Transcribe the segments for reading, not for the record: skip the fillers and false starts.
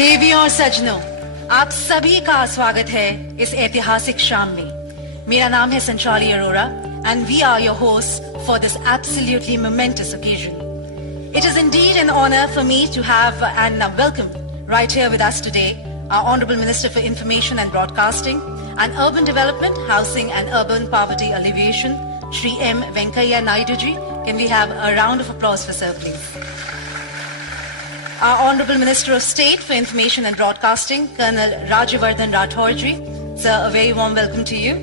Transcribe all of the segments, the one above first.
देवियों और सजनों, आप सभी का स्वागत है इस ऐतिहासिक शाम में। मेरा नाम है संचाली Arora and we are your hosts for this absolutely momentous occasion. It is indeed an honor for me to have and welcome right here with us today our Honorable Minister for Information and Broadcasting and Urban Development, Housing and Urban Poverty Alleviation, Shri M. Venkaiah Naidu ji. Can we have a round of applause for sir, please? Our Honorable Minister of State for Information and Broadcasting, Colonel Rajyavardhan Rathore ji. Sir, a very warm welcome to you.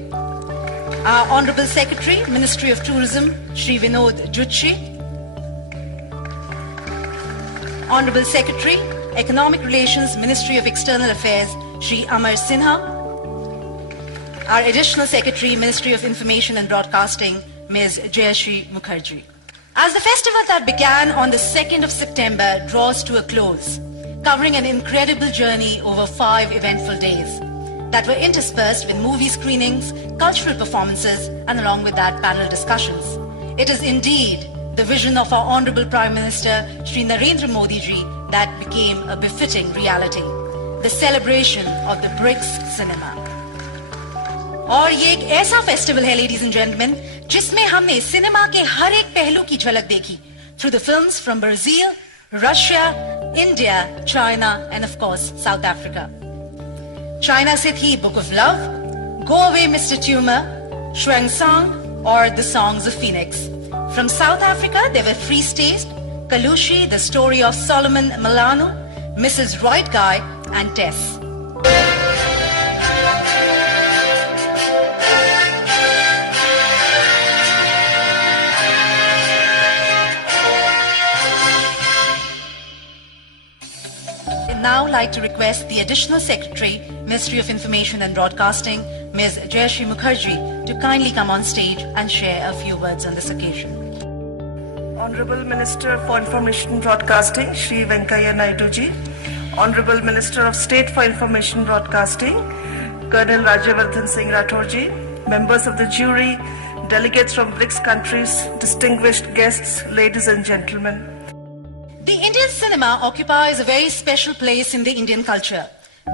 Our Honorable Secretary, Ministry of Tourism, Shri Vinod Jutchi. Honorable Secretary, Economic Relations, Ministry of External Affairs, Shri Amar Sinha. Our Additional Secretary, Ministry of Information and Broadcasting, Ms. Jayashri Mukherjee. As the festival that began on the 2nd of September draws to a close, covering an incredible journey over 5 eventful days that were interspersed with movie screenings, cultural performances, and along with that, panel discussions. It is indeed the vision of our Honorable Prime Minister, Shri Narendra Modi ji, that became a befitting reality, the celebration of the BRICS cinema. और ये एक ऐसा festival है, ladies and gentleman, जिसमें हमने cinema के हर एक पहलू की झलक देखी through the films from Brazil, Russia, India, China and of course South Africa. China से थी Book of Love, Go Away Mr Tumour, श्वेंग सॉन्ग और the Songs of Phoenix. From South Africa there were Free State, Kalushi, the Story of Solomon Mahlangu, Mrs Right Guy and Tess. Now like to request the Additional Secretary, Ministry of Information and Broadcasting, Ms. Jayashri Mukherjee, to kindly come on stage and share a few words on this occasion. Honorable Minister for Information and Broadcasting, Shri Venkaiah Naidu ji, Honorable Minister of State for Information and Broadcasting, Colonel Rajyavardhan Singh Rathore ji, members of the jury, delegates from BRICS countries, distinguished guests, ladies and gentlemen. The Indian cinema occupies a very special place in the Indian culture,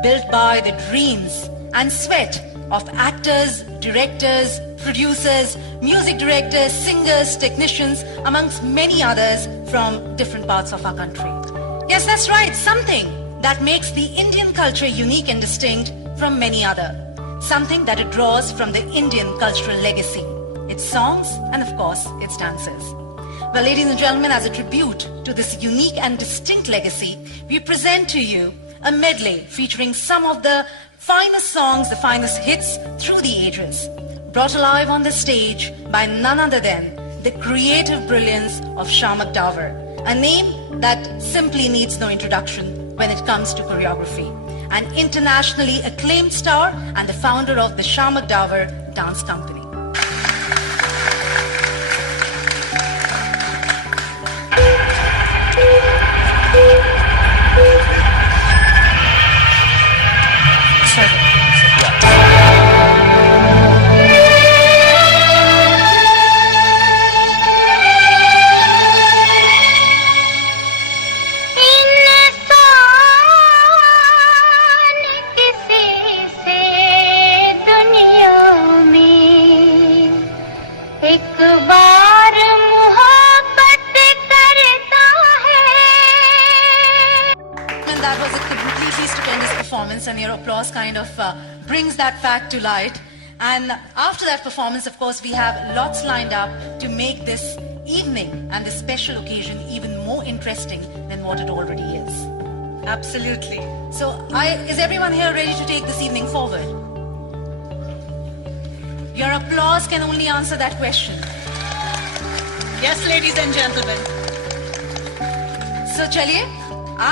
built by the dreams and sweat of actors, directors, producers, music directors, singers, technicians, amongst many others from different parts of our country. Yes, that's right, something that makes the Indian culture unique and distinct from many other. Something that it draws from the Indian cultural legacy, its songs and of course its dances. Well, ladies and gentlemen, as a tribute to this unique and distinct legacy, we present to you a medley featuring some of the finest songs, the finest hits through the ages, brought alive on the stage by none other than the creative brilliance of Shamak Davar, a name that simply needs no introduction when it comes to choreography. An internationally acclaimed star and the founder of the Shamak Davar Dance Company. That was a completely stupendous performance, and your applause kind of brings that fact to light. And after that performance, of course, we have lots lined up to make this evening and this special occasion even more interesting than what it already is. Absolutely. So, is everyone here ready to take this evening forward? Your applause can only answer that question. Yes, ladies and gentlemen. So, चलिए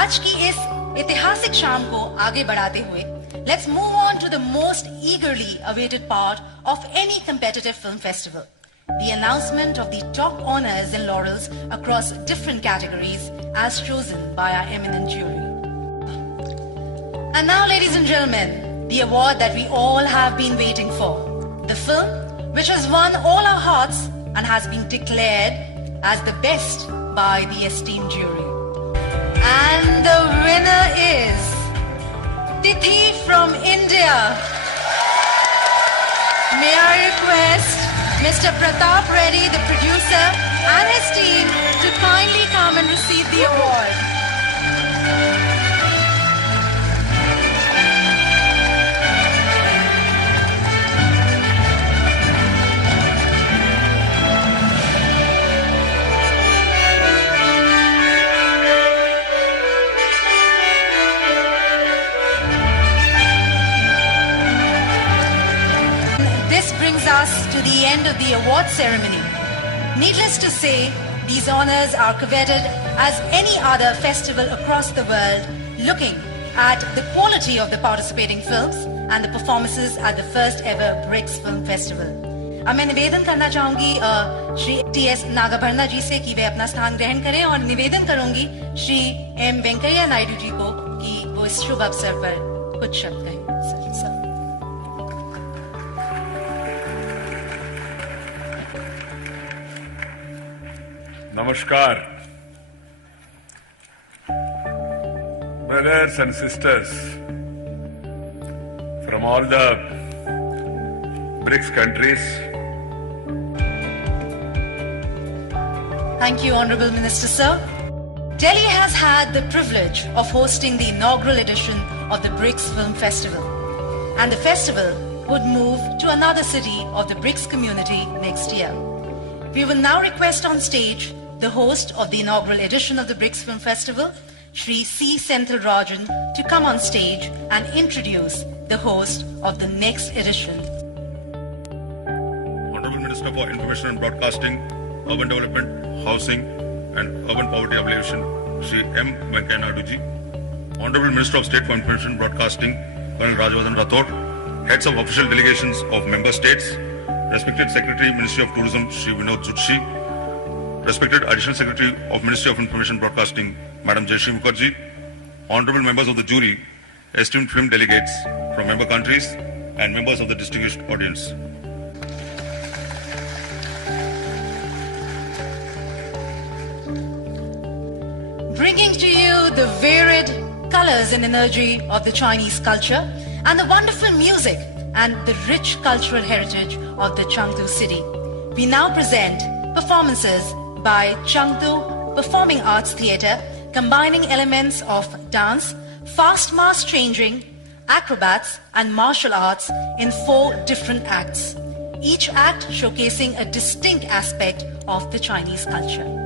आज की इस ऐतिहासिक शाम को आगे बढ़ाते हुए let's move on to the most eagerly awaited part of any competitive film festival, the announcement of the top honors and laurels across different categories as chosen by our eminent jury. And now, ladies and gentlemen, the award that we all have been waiting for, the film which has won all our hearts and has been declared as the best by the esteemed jury. And the winner is Tithi from India. May I request Mr. Pratap Reddy, the producer, and his team to kindly come and receive the award. This brings us to the end of the award ceremony. Needless to say, these honors are coveted as any other festival across the world, looking at the quality of the participating films and the performances at the first ever BRICS Film Festival. अब मैं निवेदन करना चाहूंगी Shri T.S.. नागाभरणा जी से कि वे अपना स्थान ग्रहण करें और निवेदन करूंगी श्री एम. वेंकैया नायडू जी को कि वो इस शुभ अवसर पर कुछ शब्द कहें. Sir. Namaskar. Brothers and sisters from all the BRICS countries. Thank you, Honorable Minister, sir. Delhi has had the privilege of hosting the inaugural edition of the BRICS Film Festival. And the festival would move to another city of the BRICS community next year. We will now request on stage the host of the inaugural edition of the BRICS Film Festival, Shri C. Senthil Rajan, to come on stage and introduce the host of the next edition. Honorable Minister for Information and Broadcasting, Urban Development, Housing and Urban Poverty Alleviation, Shri M. Venkaiah Naidu ji. Honorable Minister of State for Information and Broadcasting, Colonel Rajavardhan Rathod. Heads of official delegations of member states, respected Secretary, Ministry of Tourism, Shri Vinod Jutshi. Respected Additional Secretary of Ministry of Information and Broadcasting, Madam Jayashree Mukherjee, honorable members of the jury, esteemed film delegates from member countries, and members of the distinguished audience. Bringing to you the varied colors and energy of the Chinese culture and the wonderful music and the rich cultural heritage of the Chengdu city. We now present performances by Chengdu Performing Arts Theatre, combining elements of dance, fast mass changing, acrobats and martial arts in 4 different acts, each act showcasing a distinct aspect of the Chinese culture.